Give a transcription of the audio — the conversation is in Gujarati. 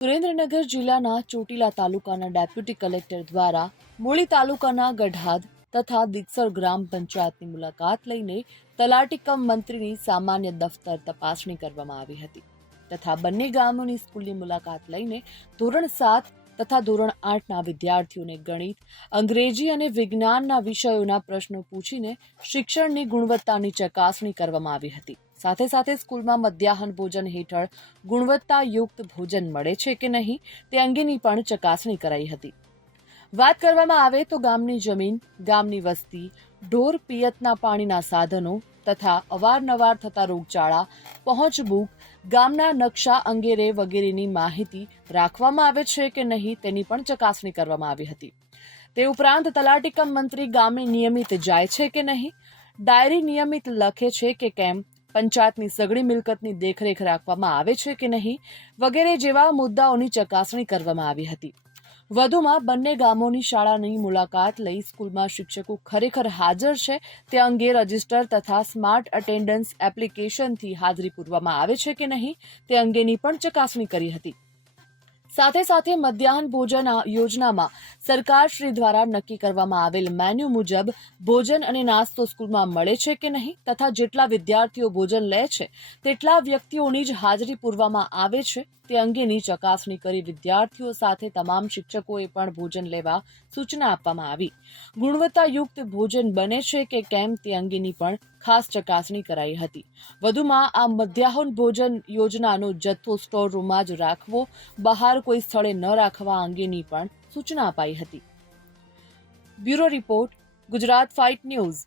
સુરેન્દ્રનગર જિલ્લાના ચોટીલા તાલુકાના ડેપ્યુટી કલેક્ટર દ્વારા મૂળી તાલુકાના ગઢાદ તથા દીક્ષર ગ્રામ પંચાયતની મુલાકાત લઈને તલાટી કમ મંત્રીની સામાન્ય દફતર તપાસણી કરવામાં આવી હતી તથા બંને ગામોની સ્કૂલની મુલાકાત લઈને ધોરણ 7 તથા ધોરણ 8ના વિદ્યાર્થીઓને ગણિત, અંગ્રેજી અને વિજ્ઞાનના વિષયોના પ્રશ્નો પૂછીને શિક્ષણની ગુણવત્તાની ચકાસણી કરવામાં આવી હતી। સાથે સાથે સ્કૂલમાં મધ્યાહન ભોજન હેઠળ ગુણવત્તાયુક્ત ભોજન મળે છે કે નહીં તે અંગેની પણ ચકાસણી કરાઈ હતી। વાત કરવામાં આવે તો ગામની જમીન, ગામની વસ્તી, ઢોર પિયતના પાણીના સાધનો તથા અવારનવાર થતા રોગચાળા, પહોંચ બુક, ગામના નકશા અંગેરે વગેરેની માહિતી રાખવામાં આવે છે કે નહીં તેની પણ ચકાસણી કરવામાં આવી હતી। તે ઉપરાંત તલાટી કમ મંત્રી ગામે નિયમિત જાય છે કે નહીં, ડાયરી નિયમિત લખે છે કે કેમ, પંચાયતની સઘળી મિલકતની દેખરેખ રાખવામાં આવે છે કે નહીં વગેરે જેવા મુદ્દાઓની ચકાસણી કરવામાં આવી હતી। વધુમાં બંને ગામોની શાળાની મુલાકાત લઈ સ્કૂલમાં શિક્ષકો ખરેખર હાજર છે તે અંગે રજિસ્ટર તથા સ્માર્ટ અટેન્ડન્સ એપ્લિકેશનથી હાજરી પૂરવામાં આવે છે કે નહીં તે અંગેની પણ ચકાસણી કરી હતી। સાથે સાથે મધ્યાહન ભોજન યોજનામાં સરકારશ્રી દ્વારા નક્કી કરવામાં આવેલ મેન્યુ મુજબ ભોજન અને નાસ્તો સ્કૂલમાં મળે છે કે નહીં તથા જેટલા વિદ્યાર્થીઓ ભોજન લે છે તેટલા વ્યક્તિઓની જ હાજરી પૂરવામાં આવે છે તે અંગેની ચકાસણી કરી વિદ્યાર્થીઓ સાથે તમામ શિક્ષકોએ પણ ભોજન લેવા સૂચના આપવામાં આવી। ગુણવત્તાયુક્ત ભોજન બને છે કે કેમ તે અંગેની પણ ખાસ ચકાસણી કરાઈ હતી। વધુમાં આ મધ્યાહન ભોજન યોજનાનો જથ્થો સ્ટોર રૂમમાં જ રાખવો, બહાર કોઈ સ્થળે ન રાખવા અંગેની પણ સૂચના અપાઈ હતી। Bureau report, Gujarat fight news.